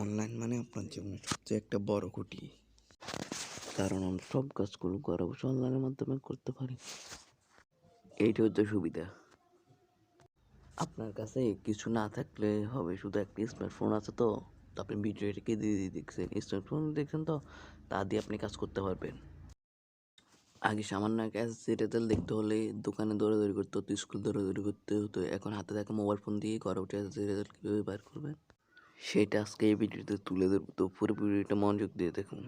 অনলাইন মানে আপনার জীবনের সবচেয়ে একটা বড় খুঁটি, কারণ আমরা সব কাজগুলো ঘরে বসে অনলাইনের মাধ্যমে করতে পারি। এইটা হচ্ছে সুবিধা। আপনার কাছে কিছু না থাকলে হবে, শুধু একটা স্মার্টফোন আছে তো আপনি ভিডিওটাকে দিয়ে দেখছেন, স্মার্টফোন দেখছেন তো তা দিয়ে আপনি কাজ করতে পারবেন। আগে সামান্য এক এসএসসি রেজাল্ট দেখতে হলে দোকানে দৌড়াদৌড়ি করতে হতো, স্কুল দৌড়াদৌড়ি করতে হতো। এখন হাতে থাকা মোবাইল ফোন দিয়ে ঘরে উঠে এসএসসি রেজাল্ট কীভাবে বার করবেন সেটা আজকে এই ভিডিওতে তুলে ধরবো, তো পুরো ভিডিওটা মনোযোগ দিয়ে দেখুন।